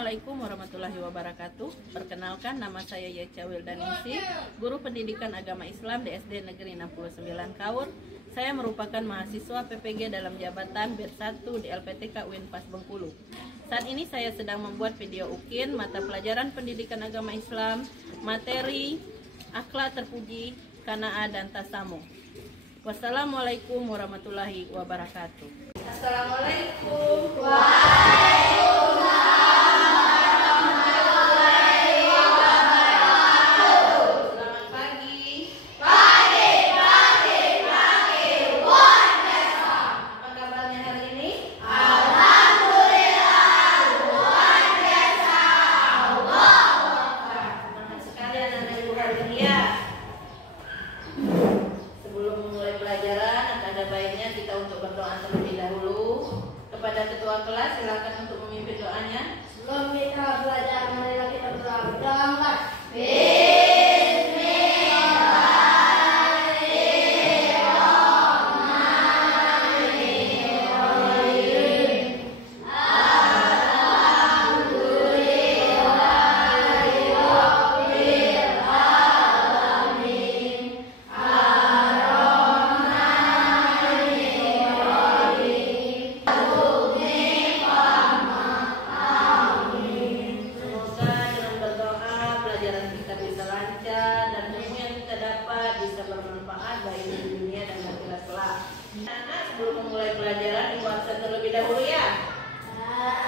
Assalamualaikum warahmatullahi wabarakatuh. Perkenalkan, nama saya Yeca Wildaningsih, Guru Pendidikan Agama Islam di SD Negeri 69 Kaur. Saya merupakan mahasiswa PPG dalam jabatan BER1 di LPTK UINPAS Bengkulu. Saat ini saya sedang membuat video UKIN mata pelajaran Pendidikan Agama Islam, materi Akhlak Terpuji, Qanaah dan Tasamuh. Wassalamualaikum warahmatullahi wabarakatuh. Assalamualaikum. Kepada ketua kelas, silakan untuk memimpin doanya. Sebelum kita belajar, marilah kita berdoa. Sebelum memulai pelajaran, Ibu absen terlebih dahulu ya.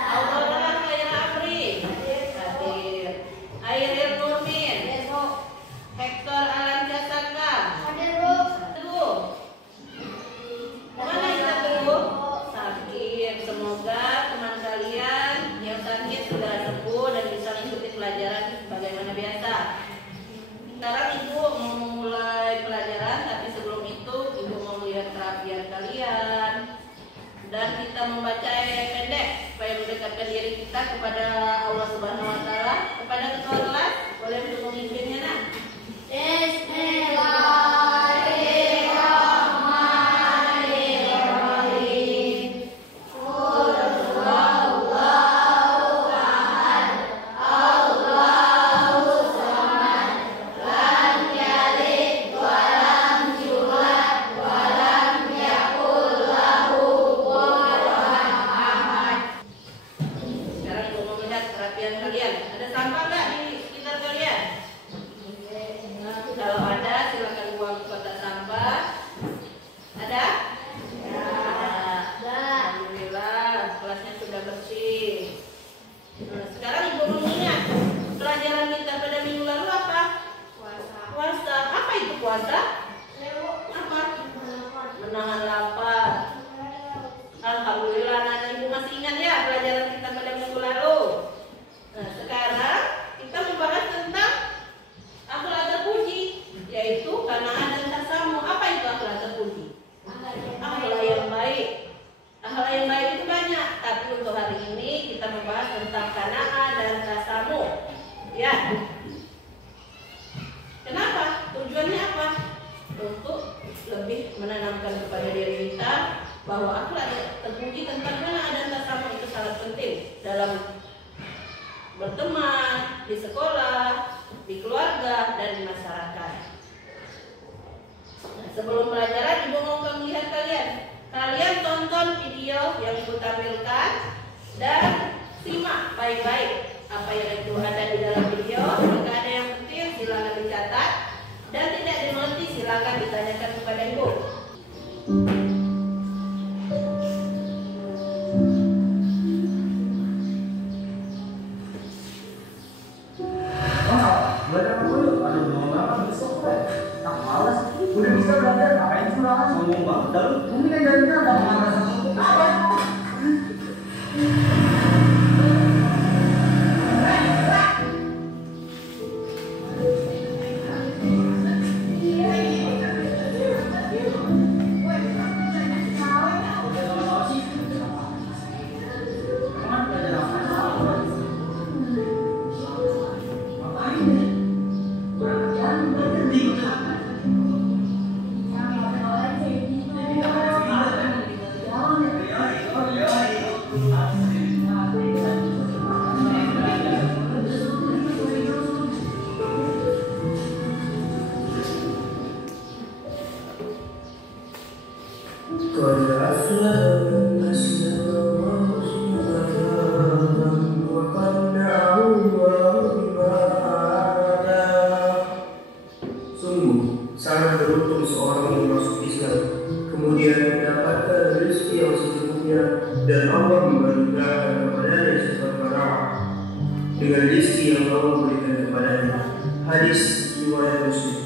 Aurora Khairul Amri hadir. Airil Nurmin, Hector Alan Jasaka hadir. Mana kita dulu? Sakit. Semoga teman kalian yang sakit segera sembuh dan bisa mengikuti pelajaran sebagaimana biasa. Sekarang Ibu mau memulai pelajaran, tapi sebelum itu Ibu mau melihat kerapian kalian dan kita membaca ayat pendek supaya mendekatkan diri kita kepada Allah Subhanahu wa Ta'ala. Kepada ketua kelas, boleh untuk memimpinnya, nak. Puasa apa? Menahan lapar. Alhamdulillah, anak Ibu masih ingat ya pelajaran kita pada minggu lalu. Nah, sekarang kita membahas tentang akhlak terpuji, yaitu Qanaah dan Tasamuh. Apa itu akhlak terpuji? Akhlak yang baik. Akhlak yang baik itu banyak, tapi untuk hari ini kita membahas tentang Qanaah dan Tasamuh. Ya. Kenapa? Tujuannya apa? Untuk lebih menanamkan kepada diri kita bahwa akhlak terpuji tentang Qanaah dan Tasamuh itu sangat penting dalam berteman, di sekolah, di keluarga, dan di masyarakat. Nah, sebelum pelajaran, Ibu mau melihat kalian. Kalian tonton video yang Ibu tampilkan dan simak baik-baik apa yang itu ada di dalam video. Jika ada yang penting, silakan dicatat, dan tidak dimengerti silakan ditanyakan kepada Ibu. Belajar apa dulu? Aduh, mau berapa besok kok? Tak malas. Udah bisa belajar, ngapain curang? Ngomong banget, lalu mungkin yang dari kita ada mengambil satu apa? manusia, dan Allah membagikan kepadanya sifat barokah dengan rezeki yang Allah berikan kepadanya. Hadis riwayat Muslim.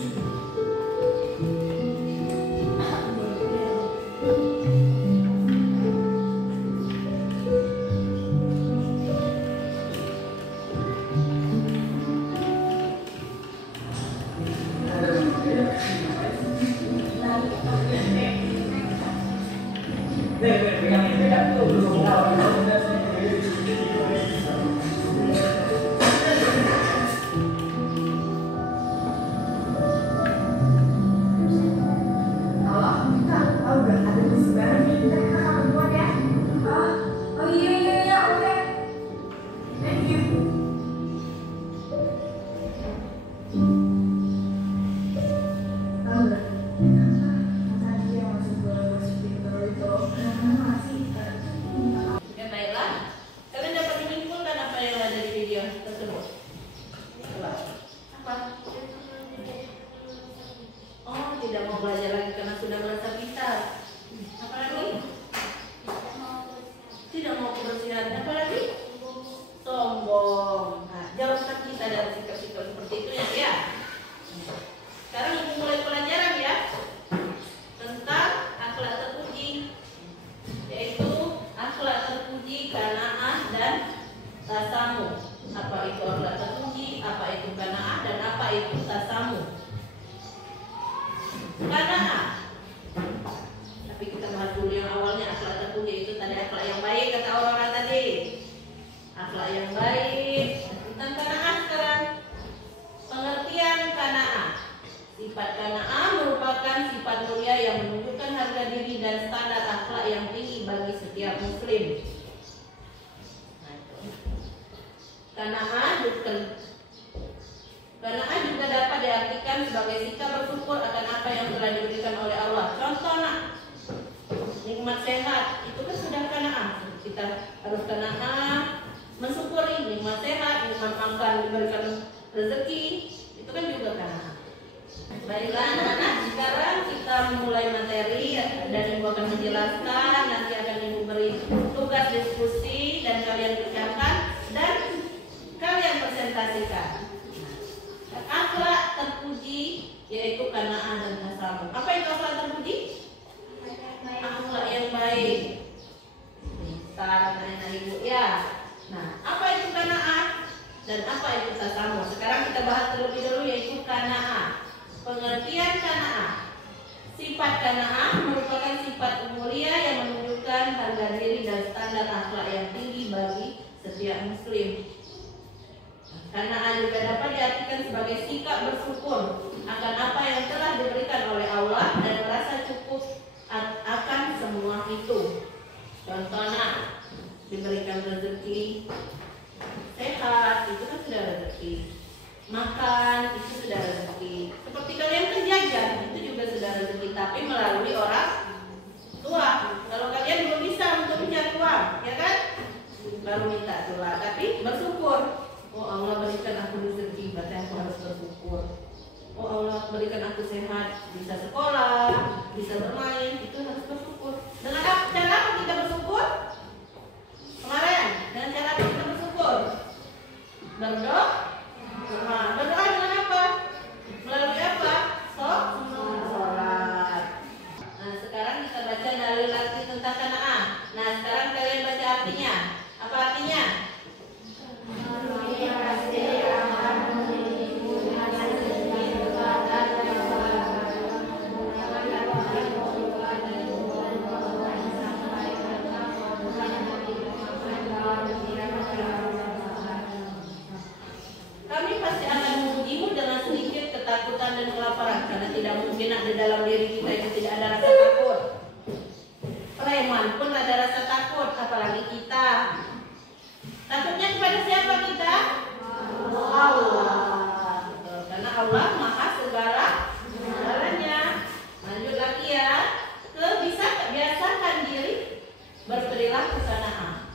Ya baiklah, kalian dapat menyimpulkan apa yang ada di video tersebut. Coba. Apa? Oh, tidak mau belajar lagi karena sudah merasa pintar. Apa lagi? Tidak mau kebersihan. Apa lagi? Sombong. Nah, jauhkan kita dari sikap-sikap seperti itu ya. Sekarang ibu mulai pelajaran ya tentang akhlak terpuji, yaitu akhlak terpuji, qanaah dan tasamuh. Apa itu akhlak terpuji, apa itu qanaah, dan apa itu tasamuh? Qanaah. Tapi kita bahas dulu yang awalnya. Akhlak terpuji itu tadi akhlak yang baik, kata orang-orang tadi. Akhlak yang baik. Tentang qanaah sekarang. Pengertian qanaah. Sifat qanaah merupakan sifat mulia yang menunjukkan harga diri dan standar akhlak yang tinggi bagi setiap muslim. Qanaah juga dapat diartikan sebagai sikap bersyukur akan apa yang telah diberikan oleh Allah. Contohnya nikmat sehat, itu kan sudah qanaah. Kita harus qanaah mensyukuri nikmat sehat, nikmat makan, diberikan rezeki, itu kan juga qanaah. Baiklah anak-anak, sekarang kita memulai materi dan ibu akan menjelaskan. Nanti akan ibu beri tugas diskusi dan kalian kerjakan dan kalian presentasikan. Akhlak terpuji yaitu qanaah dan tasamuh. Apa itu akhlak terpuji? Akhlak yang baik. Sekarang anak ibu ya. Nah, apa itu qanaah dan apa itu tasamuh? Sekarang kita bahas terlebih dahulu yaitu qanaah. Pengertian qanaah. Sifat qanaah merupakan sifat mulia yang menunjukkan harga diri dan standar akhlak yang tinggi bagi setiap muslim. Qanaah juga dapat diartikan sebagai sikap bersyukur akan apa yang telah diberikan oleh Allah dan merasa cukup akan semua itu. Contohnya diberikan rezeki sehat, itu kan sudah rezeki. Makan, itu sudah rezeki. Seperti kalian kan jajan, itu juga sudah rezeki, tapi melalui orang tua. Kalau kalian belum bisa untuk mencari uang, ya kan? Baru minta tua, tapi bersyukur. Oh Allah berikan aku rezeki, berarti aku harus bersyukur. Oh Allah berikan aku sehat, bisa sekolah, bisa bermain, itu harus bersyukur. Dengan cara apa kita bersyukur? Kemarin, dengan cara apa kita bersyukur? Berdoa. Berdoa dengan apa? Melalui apa? Sholat. Nah, sekarang kita baca dalil arti tentang qanaah. Nah, sekarang kalian baca artinya. Apa artinya? Ketakutan dan kelaparan, karena tidak mungkin ada dalam diri kita yang tidak ada rasa takut. Preman pun ada rasa takut, apalagi kita. Takutnya kepada siapa kita? Allah. Karena Allah maha segalanya. Lanjut lagi ya. Biasakan diri berperilaku qanaah.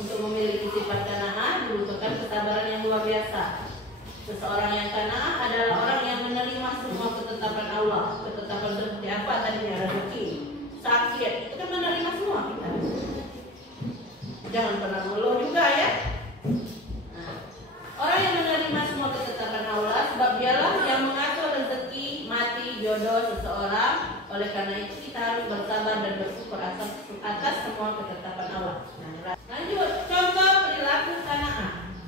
Untuk memiliki sifat qanaah dibutuhkan kesabaran yang luar biasa. Seseorang yang qanaah adalah orang yang menerima semua ketetapan Allah. Ketetapan seperti apa tadi? Rezeki, sakit, itu kan menerima semua kita.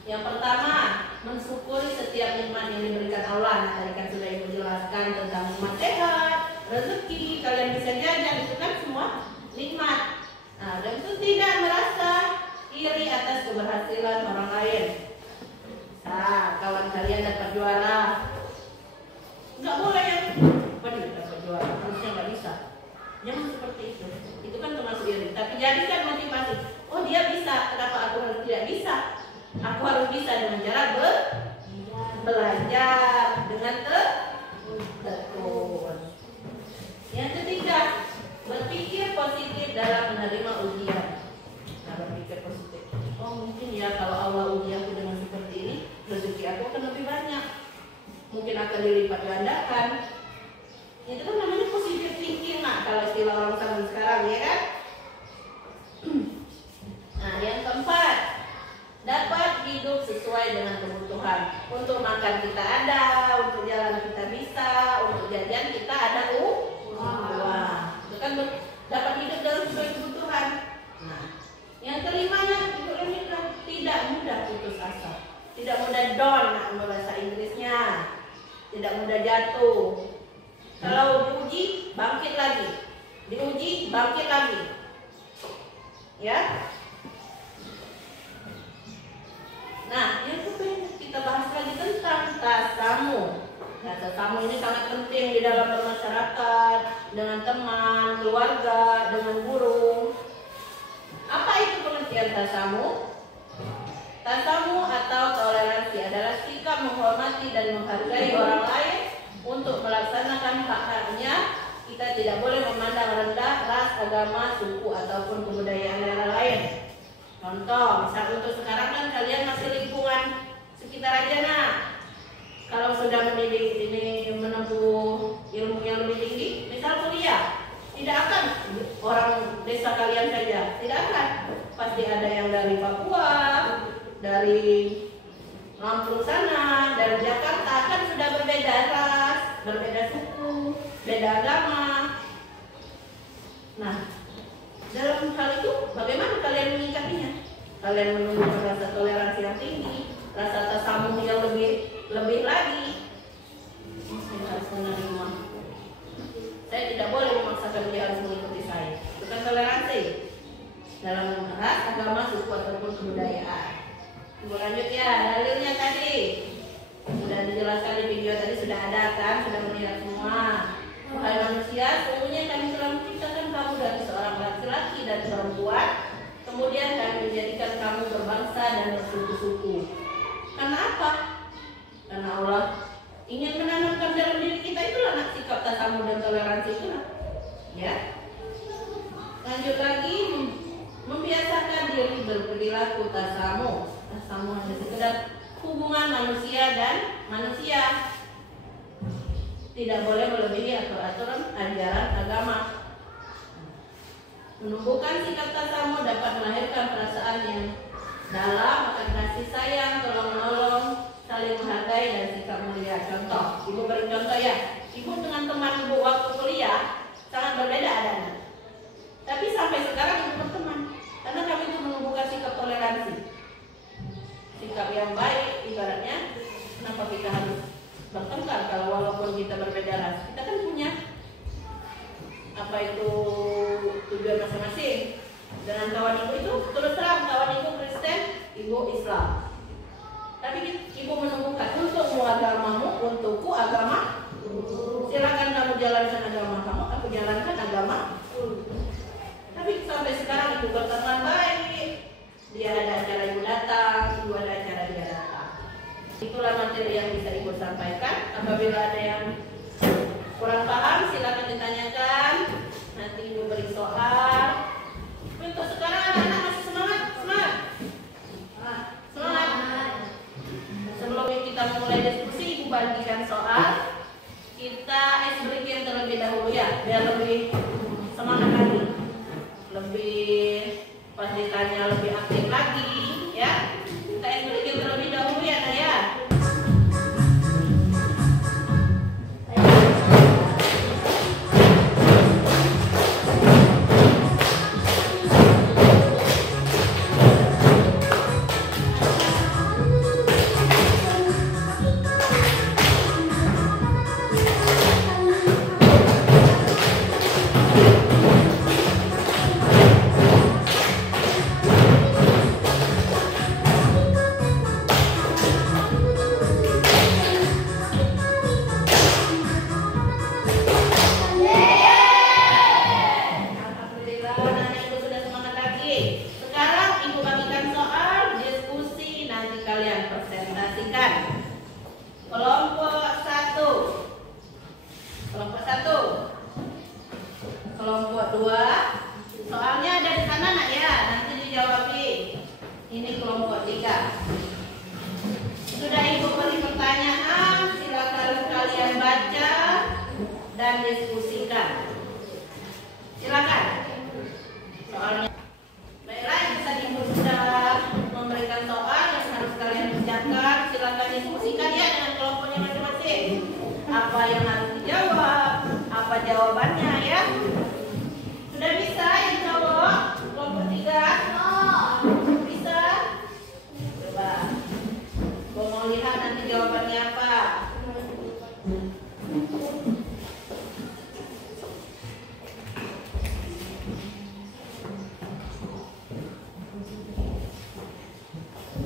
Yang pertama, mensyukuri setiap nikmat yang diberikan Allah. Nah, tadi kan sudah Ibu jelaskan tentang nikmat sehat, rezeki, kalian bisa jajan, itu kan semua nikmat. Nah, dan itu tidak merasa iri atas keberhasilan orang lain. Nah, kawan kalian dapat juara, nggak boleh ya, waduh dapat juara, harusnya nggak bisa. Jangan seperti itu. Itu kan termasuk iri. Tapi jadikan motivasi. Oh dia bisa, kenapa aku harus tidak bisa? Aku harus bisa dengan cara belajar dengan tekun. Yang ketiga, berpikir positif dalam menerima ujian. Nah, berpikir positif. Oh mungkin ya kalau Allah uji aku dengan seperti ini, rezeki aku akan lebih banyak. Mungkin akan dilipat gandakan. Itu kan namanya positive thinking, nah kalau istilah orang zaman sekarang ya kan. Nah yang keempat, dapat hidup sesuai dengan kebutuhan. Untuk makan kita ada, untuk jalan kita bisa, untuk jajan kita ada uang. Itu kan dapat hidup dalam sesuai kebutuhan. Nah yang kelimanya itu tidak mudah putus asa, tidak mudah down, nah bahasa Inggrisnya, tidak mudah jatuh. Kalau diuji, bangkit lagi. Diuji, bangkit lagi. Ya. Nah, yang kita bahas lagi tentang tasamu. Nah, tasamu ini sangat penting di dalam bermasyarakat, dengan teman, keluarga, dengan guru. Apa itu pengertian tasamu? Tasamu atau toleransi adalah sikap menghormati dan menghargai orang lain. Untuk melaksanakan hak-haknya, kita tidak boleh memandang rendah ras, agama, suku, ataupun kebudayaan daerah lain. Contoh, misal untuk sekarang kan kalian masih lingkungan sekitar aja. Nah, kalau sudah mendidik ini menempuh ilmu yang lebih tinggi, misal kuliah, tidak akan orang desa kalian saja, tidak akan. Pasti ada yang dari Papua, dari Lampung sana, dari Jakarta, kan sudah berbeda ras, berbeda suku, beda agama. Nah, dalam hal itu bagaimana kalian menyikapinya? Kalian menunjukkan rasa toleransi yang tinggi, rasa tasamuh yang lebih lagi. Saya harus menerima. Saya tidak boleh memaksakan dia harus mengikuti saya. Itu kan toleransi dalam ras, agama, suku ataupun kebudayaan. Ibu lanjut ya, dalilnya tadi sudah dijelaskan di video tadi, sudah ada kan, sudah melihat semua. Wahai manusia, sesungguhnya kami telah menciptakan kamu dari seorang laki-laki dan perempuan, kemudian kami menjadikan kamu berbangsa dan bersuku-suku. Karena apa? Karena Allah ingin menanamkan dalam diri kita itulah nak sikap tasamuh dan toleransi itulah. Ya. Lanjut lagi, membiasakan diri berperilaku tasamuh. Tasamuh hanya sekedar hubungan manusia dan manusia. Tidak boleh melebihi aturan ajaran agama. Menumbuhkan sikap tasamuh dapat melahirkan perasaan yang dalam akan kasih sayang, tolong-menolong, saling menghargai dan sikap mulia. Contoh, ibu beri contoh ya. Ibu dengan teman ibu waktu kuliah sangat berbeda adanya. Tapi sampai sekarang ibu berteman karena kami itu menumbuhkan sikap toleransi, sikap yang baik. Ibaratnya, kenapa kita harus bertengkar kalau walaupun kita berbeda ras? Kita kan punya apa itu tujuan masing-masing. Dengan kawan ibu itu terus terang, kawan ibu Kristen, ibu Islam. Tapi ibu menumbuhkan untukmu agamamu, untukku agama. Silakan kamu jalankan agama kamu, aku jalankan agama. Tapi sampai sekarang ibu berteman baik. Dia ada acara ibu datang, ibu ada acara dia datang. Itulah materi yang bisa ibu sampaikan. Apabila ada yang kurang paham, silakan ditanyakan. Nanti ibu beri soal. Untuk sekarang anak-anak masih semangat, semangat. Semangat. Sebelum kita memulai diskusi, ibu bagikan soal. Kita ice breaking terlebih dahulu ya, biar lebih semangat lagi, lebih pas ditanya lebih aktif lagi ya. Kita ice breaking terlebih dahulu ya Naya. yang harus dijawab. Apa jawabannya ya? Sudah bisa yang jawab? Kelompok 3? Bisa? Coba. Gue mau lihat nanti jawabannya apa.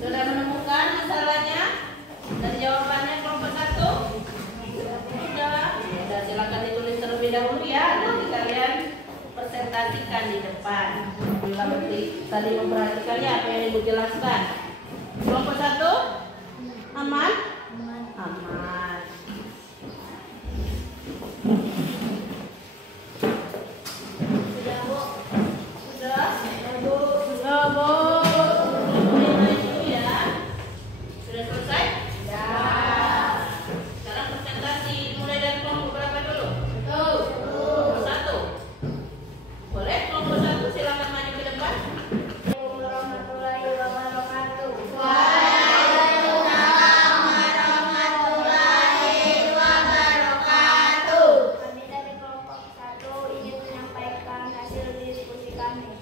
Sudah menemukan masalahnya dan jawabannya kelompok 1? Sudah. Ya, silakan ditulis terlebih dahulu ya. Nanti kalian presentasikan di depan. Bila tadi memperhatikannya apa yang ibu jelaskan. Kelompok 1? Aman? Aman. Sudah Bu? Sudah? Bu? Sudah Bu? Sudah selesai? Ya. Sekarang presentasi mulai dari kelompok berapa dulu? Kelompok 1. Boleh kelompok 1 silakan maju ke depan. Warahmatullahi wabarakatuh. Kami dari kelompok 1 ingin menyampaikan hasil diskusi kami.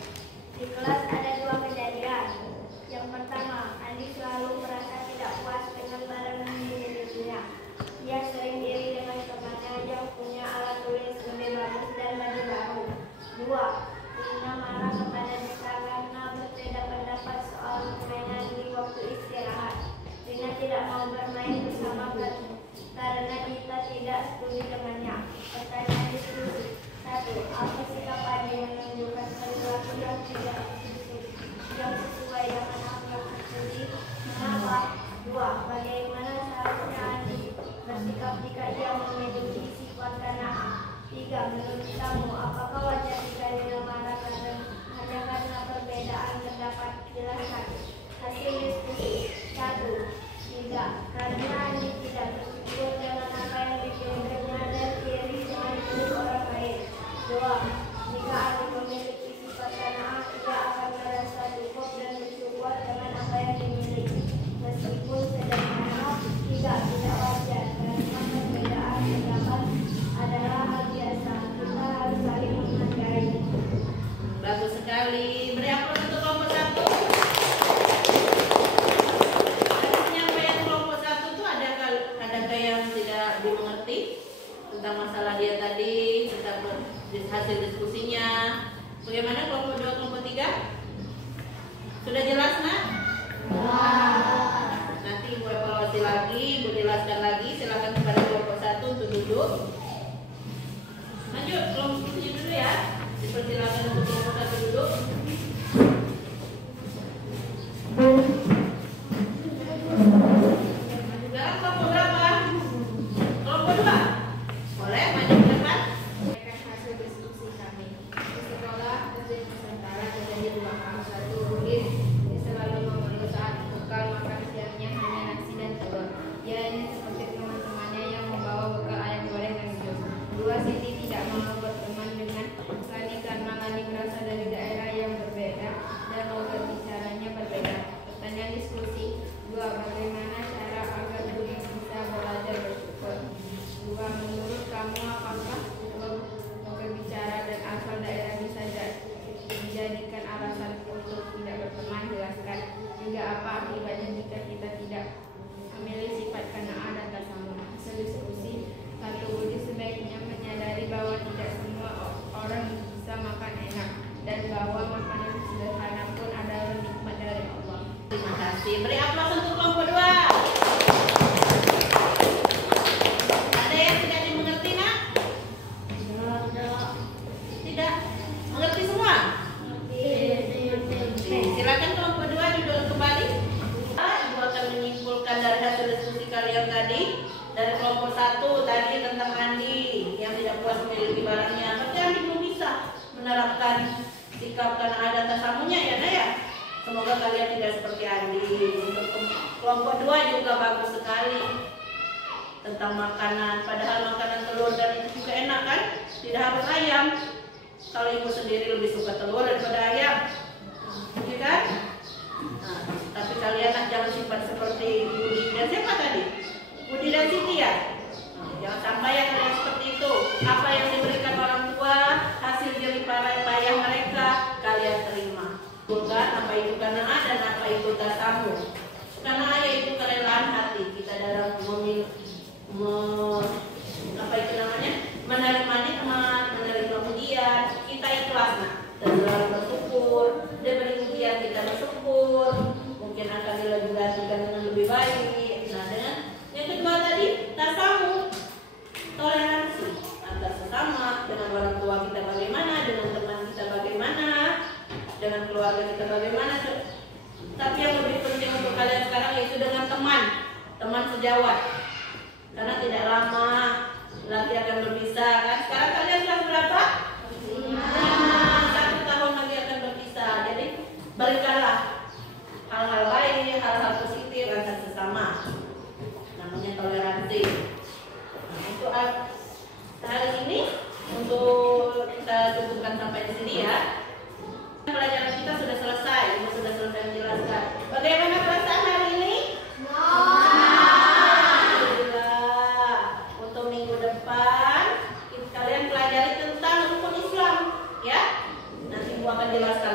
Di kelas ada 2 kejadian. Yang pertama, Andi selalu merasa tidak puas dengan barang yang dimilikinya. Dia sering iri dengan temannya yang punya alat tulis lebih bagus dan baju baru. 2. Rina marah kepada Nisa karena berbeda pendapat soal permainan di waktu istirahat. Rina tidak mau bermain bersama karena Nita tidak setuju dengannya. Pertanyaan diskusi. 1. Apa sikap Andi menunjukkan perilaku yang tidak yang sesuai dengan akhlak terpuji? Mengapa? 2. Bagaimana seharusnya Andi bersikap jika ia memiliki sifat kanaan? 3. Menurut kamu, apakah wajar jika Rina marah hanya karena perbedaan pendapat? Jelaskan. Hasil diskusi. 1. 3. Karena Andi tidak bersyukur dengan apa yang dipilihnya dan iri dengan hidup orang lain. 2. Jika Andi memiliki sifat kanaan, ia akan merasa cukup dan bersyukur dengan apa yang dimiliki, meskipun sederhana. 3. Tidak wajar karena perbedaan pendapat adalah hal biasa. Kita harus saling menghargai. Bagus sekali. Beri aplaus untuk kelompok 1. Ada penyampaian kelompok 1 itu adakah yang tidak dimengerti tentang masalah dia tadi, tentang hasil diskusinya? Bagaimana kelompok 2, kelompok 3? Sudah jelas, Nak? Nanti Ibu evaluasi lagi, Ibu jelaskan lagi. Silakan kepada kelompok 1 untuk duduk. Lanjut, kelompok 7 dulu ya. Dipersilakan untuk kelompok 1 duduk. Sekarang kelompok berapa? Kelompok 2. Boleh maju ke depan. Hasil diskusi kami di sekolah SD Nusantara terjadi 2 hal. 1. Rudin dia selalu mengeluh saat bekal makan siangnya hanya nasi dan telur. Ia ingin seperti teman-temannya yang membawa bekal ayam goreng dan jus. 2. Siti tidak mau berteman dengan Lani karena Lani berasal dari daerah yang berbeda dan logat bicaranya berbeda. Pertanyaan diskusi. 2. Bagaimana cara agar Rudin bisa belajar bersyukur? 2. Menurut kamu apakah berbicara dan asal daerah bisa dijadikan alasan untuk tidak berteman? Jelaskan. Juga apa akibatnya jika kita tidak memilih sifat kanaan dan tasamuh? Hasil diskusi. 1. Budi sebaiknya menyadari bahwa tidak semua orang bisa makan enak dan bahwa makanan sederhana pun adalah nikmat dari Allah. Terima kasih. Beri aplaus untuk kelompok 2. Ada yang tidak dimengerti, Nak? Tidak. Mengerti semua? Silakan kelompok 2 duduk kembali. Ibu akan menyimpulkan dari hasil diskusi kalian tadi. Dari kelompok 1 tadi tentang Andi yang tidak puas memiliki barangnya. Berarti Andi belum bisa menerapkan sikap karena ada tasamunya ya, Nak ya. Semoga kalian tidak seperti Andi. Untuk kelompok 2 juga bagus sekali tentang makanan. Padahal makanan telur dan itu juga enak kan? Tidak harus ayam. Kalau ibu sendiri lebih suka telur daripada ayam, ya kan? Nah, tapi kalian jangan simpan seperti Budi dan siapa tadi? Budi dan Siti ya. Nah, jangan sampai yang itu qanaah dan apa itu tasamu. Qanaah yaitu kerelaan hati kita dalam apa itu namanya, menerima nikmat, menerima ujian, kita ikhlas dan selalu bersyukur. Diberi ujian kita bersyukur, mungkin akan digantikan dengan lebih baik. Nah, dengan yang kedua tadi tasamu, toleransi antar sesama, dengan orang tua kita bagaimana, dengan teman kita bagaimana, dengan keluarga kita bagaimana. Tapi yang lebih penting untuk kalian sekarang yaitu dengan teman sejawat, karena tidak lama lagi akan berpisah kan. Sekarang kalian kelas berapa? 1 tahun lagi akan berpisah. Jadi berikanlah hal-hal baik, hal-hal positif antar sesama, namanya toleransi. Nah, itu hari ini untuk kita cukupkan sampai di sini ya. Pelajaran kita sudah selesai, Ibu sudah selesai menjelaskan. Bagaimana perasaan hari ini? Alhamdulillah. Untuk minggu depan kalian pelajari tentang rukun Islam, ya. Nanti Ibu akan jelaskan